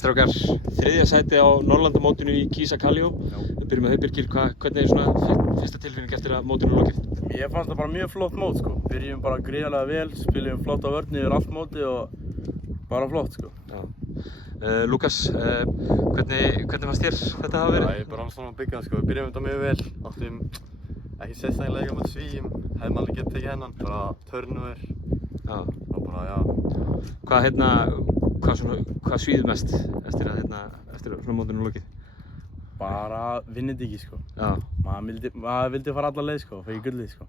Strákar, þriðja sæti á Norðurlandamótinu í Kisa Kalió. Við byrjum með þau Birgir, hvernig svona fyrsta tilfinning eftir að mótinu lokið? Mér fannst það bara mjög flott mót sko. Byrjum bara gríðarlega vel, spilum flotta vörn yfir allt móti og bara flott sko. Já. Lukas, hvernig fannst þér þetta hafa verið? Ég er bara alls saman að byggja sko. Við byrjum þetta mjög vel. Áttum ekki sérstaklega leika mot Svíum. Hefðum alveg getið tekið hennan, bara turnover. Já. Og bara, já. Hvað svíður mest eftir að mótinu lokið? Bara vinnið ekki sko. Já. Maður vildi fara alla leið sko, fæði gullið sko.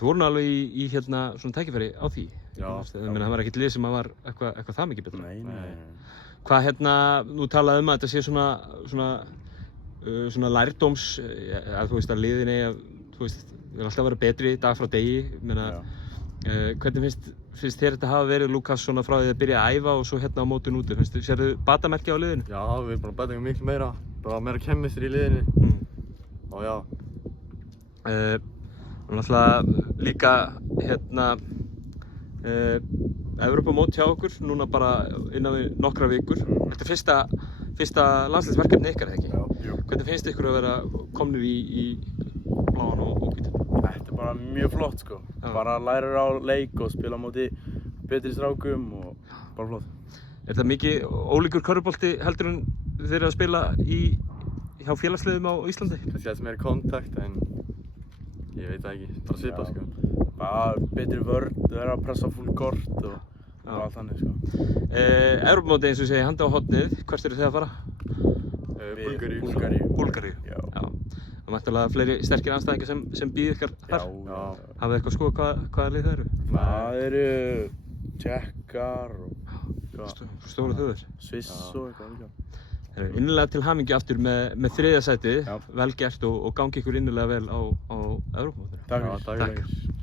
Þú voru nú alveg í svona tækifæri á því. Já. Það var ekkert lið sem var eitthvað það mikið betra. Nei. Hvað nú talaði að þetta sé svona lærdóms, að þú veist að liðin vil alltaf vera betri dag frá degi. Hvernig finnst þér þetta hafa verið, Lukas, svona frá því að byrja að æfa og svo á mótinu úti? Sérðu batamerki á liðinu? Já, við bara bætum miklu meira. Bara meira kemistri í liðinu. Og já. Náttúrulega líka Evrópumót hjá okkur, núna bara innan við nokkrar vikur. Þetta er fyrsta landsliðsverkefni ykkar, eða ekki? Já. Hvernig finnst ykkur að vera komnir í bláan og hvítan? Þetta er bara mjög flott sko. Bara læra á leik og spila á móti betri strákum og bara flott. Er það mikið ólíkur körfubolti heldur en þeir eru að spila hjá félagsliðum á Íslandi? Kannski aðeins meira kontakt en ég veit það ekki. Bara svipað sko. Bara betri vörn, vera að pressa full kort og allt þannig sko. Evrópumóti eins og ég segi, handa á hornið, hvert eru þið að fara? Búlgaríu. Búlgaríu? Já. Það mættulega fleiri sterkir andstæðingar sem býð ykkar þar? Já. Hafið þið eitthvað skoðað hvaða lið það eru? Það eru Tékkar og Stóru þjóðir? Sviss og eitthvað líka. Innilega til hamingju aftur með þriðja sætið, Já. vel gert og gangi ykkur innilega vel á Evrópumótinu. Takk fyrir. Takk.